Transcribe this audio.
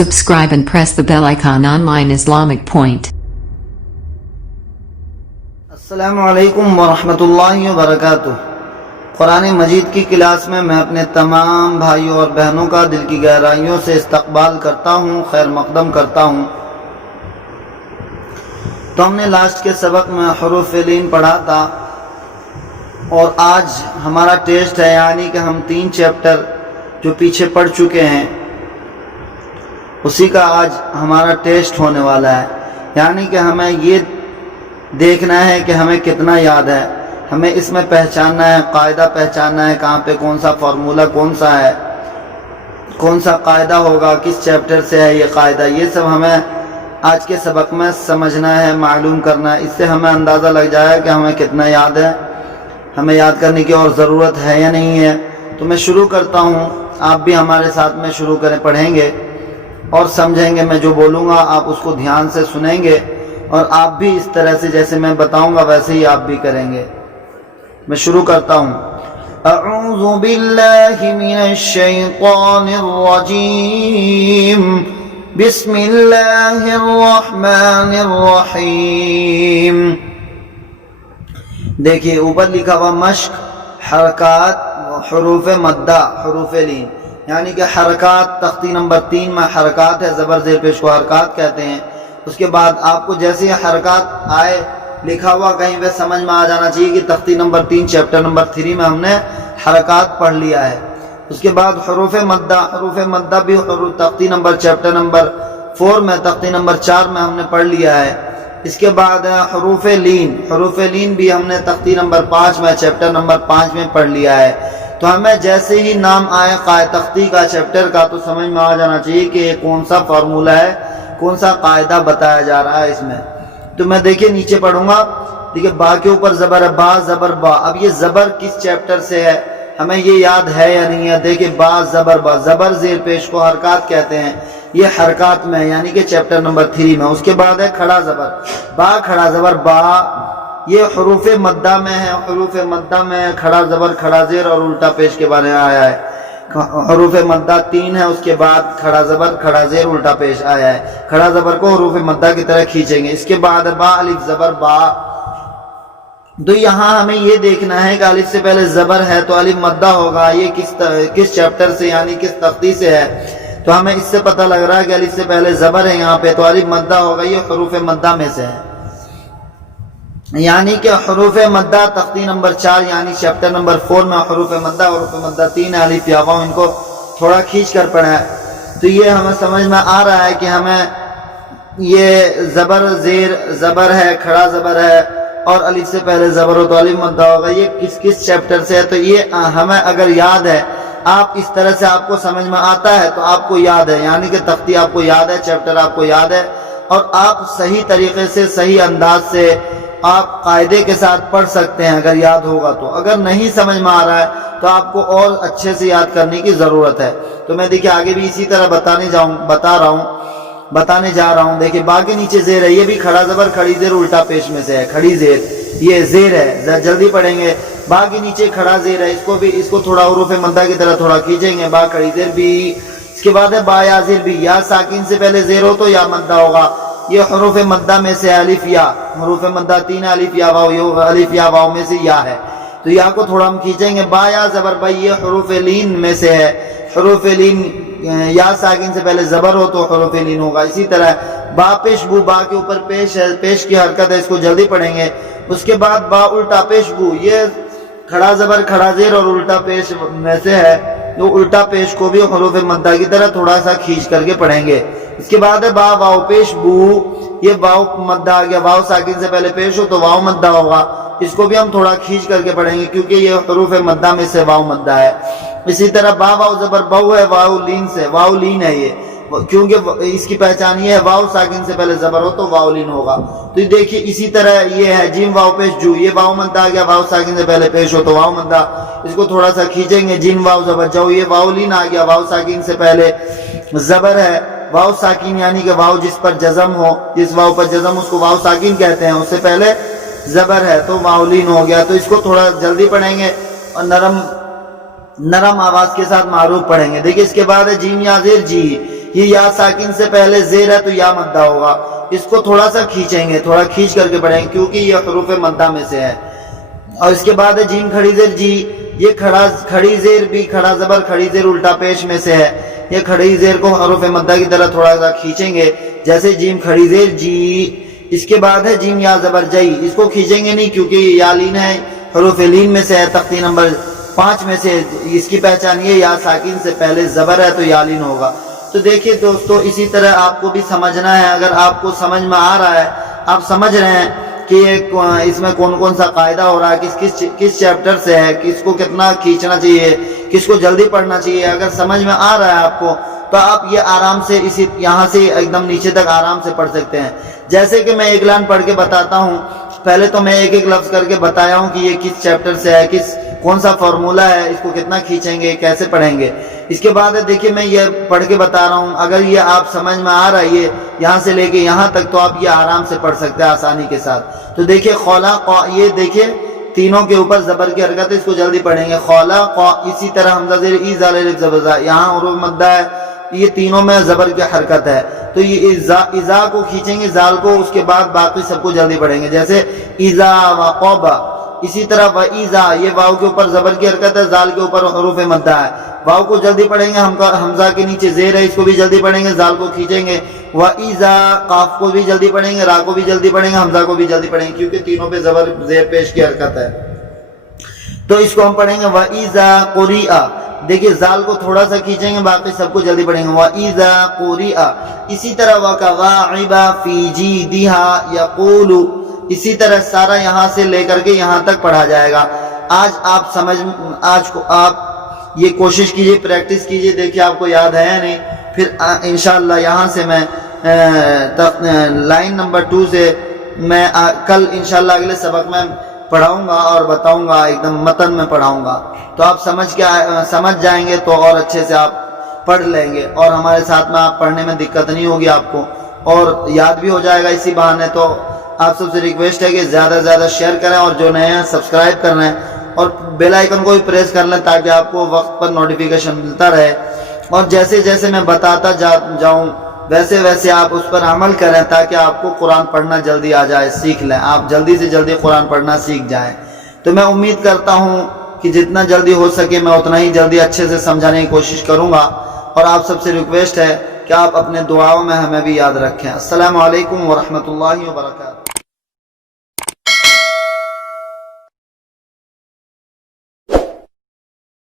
subscribe and press the bell icon. Online Islamic Point. السلام علیکم ورحمۃ اللہ وبرکاتہ۔ قرآن مجید کی کلاس میں اپنے تمام بھائیوں اور بہنوں کا دل کی گہرائیوں سے استقبال کرتا ہوں، خیر مقدم کرتا ہوں۔ تو ہم نے لاسٹ کے سبق میں حروف لین پڑھا تھا، اور آج ہمارا ٹیسٹ ہے، یعنی کہ ہم 3 چیپٹر جو پیچھے پڑھ چکے ہیں اسی کا آج ہمارا ٹیسٹ ہونے والا ہے۔ یعنی کہ ہمیں یہ دیکھنا ہے کہ ہمیں کتنا یاد ہے، ہمیں اس میں پہچاننا ہے، قاعدہ پہچاننا ہے، کہاں پہ کون سا فارمولہ کون سا ہے، کون سا قاعدہ ہوگا، کس چیپٹر سے ہے یہ قاعدہ، یہ سب ہمیں آج کے سبق میں سمجھنا ہے، معلوم کرنا ہے۔ اس سے ہمیں اندازہ لگ جائے کہ ہمیں کتنا یاد ہے، ہمیں یاد کرنے کی اور ضرورت ہے یا نہیں ہے۔ تو میں شروع کرتا ہوں، آپ بھی ہمارے ساتھ میں شروع کریں، پڑھیں گے اور سمجھیں گے۔ میں جو بولوں گا آپ اس کو دھیان سے سنیں گے، اور آپ بھی اس طرح سے جیسے میں بتاؤں گا ویسے ہی آپ بھی کریں گے۔ میں شروع کرتا ہوں۔ اعوذ باللہ من الشیطان الرجیم، بسم اللہ الرحمن الرحیم۔ دیکھیے اوپر لکھا ہوا مشق، حرکات، حروف مدہ، حروف لین، یعنی کہ حرکات تختی نمبر 3 میں حرکات ہے، زبر زیر پیش کو حرکات کہتے ہیں۔ اس کے بعد آپ کو جیسے ہی حرکات آئے لکھا ہوا کہیں پہ سمجھ میں آ جانا چاہیے کہ تختی نمبر 3 چیپٹر نمبر 3 میں ہم نے حرکات پڑھ لیا ہے۔ اس کے بعد حروف مدہ، حروف مدہ بھی تختی نمبر چیپٹر نمبر 4 میں، تختی نمبر 4 میں ہم نے پڑھ لیا ہے۔ اس کے بعد حروف لین، حروف لین بھی ہم نے تختی نمبر 5 میں، چیپٹر نمبر 5 میں پڑھ لیا ہے۔ تو ہمیں جیسے ہی نام آئے تختی کا، چیپٹر کا، تو سمجھ میں آ جانا چاہیے کہ یہ کون سا فارمولہ ہے، کون سا قاعدہ بتایا جا رہا ہے اس میں۔ تو میں دیکھیں نیچے پڑھوں گا، دیکھیں با کے اوپر زبر ہے، با زبر با۔ اب یہ زبر کس چیپٹر سے ہے ہمیں یہ یاد ہے یا نہیں ہے؟ دیکھیں با زبر با، زبر زیر پیش کو حرکات کہتے ہیں، یہ حرکات میں یعنی کہ چیپٹر نمبر 3 میں۔ اس کے بعد ہے کھڑا زبر، با کھڑا زبر با، یہ حروف مدہ میں ہے۔ حروف مدہ میں کھڑا زبر، کھڑا زیر اور الٹا پیش کے بارے میں آیا ہے۔ حروف مدہ 3 ہے، اس کے بعد کھڑا زبر، کھڑا زیر، الٹا پیش آیا ہے۔ کھڑا زبر کو حروف مدہ کی طرح کھینچیں گے۔ اس کے بعد با الف زبر با۔ تو یہاں ہمیں یہ دیکھنا ہے کہ الف سے پہلے زبر ہے تو الف مدہ ہوگا، یہ کس چیپٹر سے یعنی کس تختی سے ہے؟ تو ہمیں اس سے پتہ لگ رہا ہے کہ الف سے پہلے زبر ہے یہاں پہ، تو الف مدہ ہوگا، یہ حروف مدہ میں سے ہے۔ یعنی کہ حروف مدہ تختی نمبر 4 یعنی چیپٹر نمبر 4 میں حروف مدہ 3 ہے، الف یا واو، ان کو تھوڑا کھینچ کر پڑھا ہے۔ تو یہ ہمیں سمجھ میں آ رہا ہے کہ ہمیں یہ زبر زیر زبر ہے، کھڑا زبر ہے، اور الف سے پہلے زبر ہو تو الف مدہ ہوگا، یہ کس چیپٹر سے ہے؟ تو یہ ہمیں اگر یاد ہے، آپ اس طرح سے آپ کو سمجھ میں آتا ہے تو آپ کو یاد ہے، یعنی کہ تختی آپ کو یاد ہے، چیپٹر آپ کو یاد ہے، اور آپ صحیح طریقے سے، صحیح انداز سے آپ قاعدے کے ساتھ پڑھ سکتے ہیں اگر یاد ہوگا تو۔ اگر نہیں سمجھ میں آ رہا ہے تو آپ کو اور اچھے سے یاد کرنے کی ضرورت ہے۔ تو میں دیکھیں آگے بھی اسی طرح بتانے جا رہا ہوں۔ دیکھیں با کے نیچے زیر ہے، یہ بھی کھڑا زبر کھڑی زیر الٹا پیش میں سے ہے، کھڑی زیر، یہ زیر ہے، جلدی پڑھیں گے۔ با کے نیچے کھڑا زیر ہے، اس کو تھوڑا حروف مدہ کی طرح تھوڑا کھینچیں گے، با کھڑی زیر بھی۔ اس کے بعد ہے با یا زیر بھی، یا ساکن سے پہلے زیر ہو تو یا مدہ ہوگا، یہ حروف مدہ میں سے الف یا، حروف مدہ 3 الف یا واو، یہ الف یا واو میں سے یا ہے، تو یا کو تھوڑا ہم کھینچیں گے۔ با یا زبر با، یہ حروف لین میں سے ہے، حروف لین یا ساکن سے پہلے زبر ہو تو حروف لین ہوگا۔ اسی طرح با پیش بو، با کے اوپر پیش ہے، پیش کی حرکت ہے، اس کو جلدی پڑھیں گے۔ اس کے بعد با الٹا پیش بو، یہ کھڑا زبر کھڑا زیر اور الٹا پیش میں سے ہے، تو الٹا پیش کو بھی حروف مدہ کی طرح تھوڑا سا کھینچ کر کے پڑھیں گے۔ اس کے بعد ہے با واو پیش بو، یہ واو مدہ آ گیا، واو ساکن سے پہلے پیش ہو تو واو مدہ ہوگا، اس کو بھی ہم تھوڑا کھینچ کر کے پڑھیں گے کیونکہ یہ حروف مدہ میں سے واو مدہ ہے۔ اسی طرح با واو زبر بو ہے، واو لین سے، واو لین ہے یہ، کیونکہ اس کی پہچان یہ ہے واو ساکن سے پہلے زبر ہو تو واو لین ہوگا۔ تو دیکھیے اسی طرح یہ ہے جیم واو پیش جو، یہ واو مدہ آ گیا، واو ساکن سے پہلے پیش ہو تو واو مدہ، اس کو تھوڑا سا کھینچیں گے۔ جیم واو زبر جو، یہ واو لین آ گیا، واو ساکن سے پہلے زبر ہے، واو ساکن یعنی کہ واو جس پر جزم ہو، جس واو پر جزم اس کو واو ساکن کہتے ہیں، اس سے پہلے زبر ہے تو واو لین ہو گیا۔ تو اس کو تھوڑا جلدی پڑھیں گے اور نرم آواز کے ساتھ معروف پڑھیں گے۔ دیکھیں اس کے بعد ہے جیم یا زیر جی، یہ یا ساکن سے پہلے زیر ہے تو یا مدہ ہوگا، اس کو تھوڑا سا کھینچیں گے، تھوڑا کھینچ کر کے پڑھیں گے کیونکہ یہ حروف مدہ میں سے ہے۔ اور اس کے بعد ہے جیم کھڑی زیر جی، یہ کھڑی زیر بھی کھڑا زبر کھڑی زیر الٹا پیش میں سے ہے، یہ کھڑی زیر کو حروف مدہ کی طرح تھوڑا سا کھینچیں گے جیسے جیم کھڑی زیر جی۔ اس کے بعد ہے جیم یا زبر جئی، اس کو کھینچیں گے نہیں کیونکہ یہ یا لین ہے، حروف لین میں سے ہے، تختی نمبر 5 میں سے، اس کی پہچان یہ یا ساکن سے پہلے زبر ہے تو یا لین ہوگا۔ تو دیکھیے دوستو، اسی طرح آپ کو بھی سمجھنا ہے، اگر آپ کو سمجھ میں آ رہا ہے، آپ سمجھ رہے ہیں کہ اس میں کون کون سا قاعدہ ہو رہا ہے، کس چیپٹر سے ہے، کس کو کتنا کھینچنا چاہیے، کس کو جلدی پڑھنا چاہیے، اگر سمجھ میں آ رہا ہے آپ کو تو آپ یہ آرام سے یہاں سے ایک دم نیچے تک آرام سے پڑھ سکتے ہیں۔ جیسے کہ میں ایک لائن پڑھ کے بتاتا ہوں، پہلے تو میں ایک ایک لفظ کر کے بتایا ہوں کہ یہ کس چیپٹر سے ہے، کون سا فارمولا ہے، اس کو کتنا کھینچیں گے، کیسے پڑھیں گے۔ اس کے بعد دیکھیے میں یہ پڑھ کے بتا رہا ہوں، اگر یہ آپ سمجھ میں آ رہا ہے یہ یہاں سے لے کے یہاں تک، تو آپ یہ آرام سے پڑھ سکتے ہیں آسانی کے ساتھ۔ تو دیکھیے خولا قا، یہ دیکھیے تینوں کے اوپر زبر کی حرکت ہے، اس کو جلدی پڑھیں گے۔ خولا قا، اسی طرح حمزہ زیر ای زال الف زبر زا، یہاں حروف مدہ ہے، یہ تینوں میں زبر کی حرکت ہے، تو یہ ازا کو کھینچیں گے، زال کو، اس کے بعد باقی سب کو جلدی پڑھیں گے جیسے ازا وقبا۔ اسی طرح وَإِذَا، یہ واو کے اوپر زبر کی حرکت ہے، زال کے اوپر حروف مدہ ہے، واو کو جلدی پڑھیں گے، حمزہ کے نیچے زیر ہے، اس کو بھی جلدی پڑھیں گے، زال کو کھینچیں گے۔ وَإِذَا، قاف کو بھی جلدی پڑھیں گے، را کو بھی جلدی پڑھیں گے، حمزہ کو بھی جلدی پڑھیں گے کیونکہ تینوں پہ زبر زیر پیش کی حرکت ہے، تو اس کو ہم پڑھیں گے وَإِذَا قُرِئَ۔ دیکھیے زال کو تھوڑا سا کھینچیں گے، باقی سب کو جلدی پڑھیں گے وَإِذَا قُرِئَ۔ اسی طرح وَكَوَاعِبَ فِي جِيدِهَا يَقُولُ، اسی طرح سارا یہاں سے لے کر کے یہاں تک پڑھا جائے گا۔ آج کو آپ یہ کوشش کیجئے، پریکٹس کیجئے، دیکھیے آپ کو یاد ہے یا نہیں، پھر انشاءاللہ یہاں سے میں لائن نمبر 2 سے میں کل انشاءاللہ اگلے سبق میں پڑھاؤں گا اور بتاؤں گا، ایک دم متن میں پڑھاؤں گا، تو آپ سمجھ جائیں گے تو اور اچھے سے آپ پڑھ لیں گے، اور ہمارے ساتھ میں آپ پڑھنے میں دقت نہیں ہوگی آپ کو، اور یاد بھی ہو جائے گا اسی بہانے۔ تو آپ سب سے ریکویسٹ ہے کہ زیادہ سے زیادہ شیئر کریں، اور جو نئے ہیں سبسکرائب کر لیں، اور بیل آئیکن کو بھی پریس کر لیں تاکہ آپ کو وقت پر نوٹیفیکیشن ملتا رہے، اور جیسے جیسے میں بتاتا جاؤں ویسے ویسے آپ اس پر عمل کریں تاکہ آپ کو قرآن پڑھنا جلدی آ جائے، سیکھ لیں، آپ جلدی سے جلدی قرآن پڑھنا سیکھ جائیں۔ تو میں امید کرتا ہوں کہ جتنا جلدی ہو سکے میں اتنا ہی جلدی اچھے سے سمجھانے کی کوشش کروں گا، اور آپ سب سے ریکویسٹ ہے کہ آپ اپنے دعاؤں میں ہمیں بھی یاد رکھیں۔ السلام علیکم ورحمۃ اللہ وبرکاتہ۔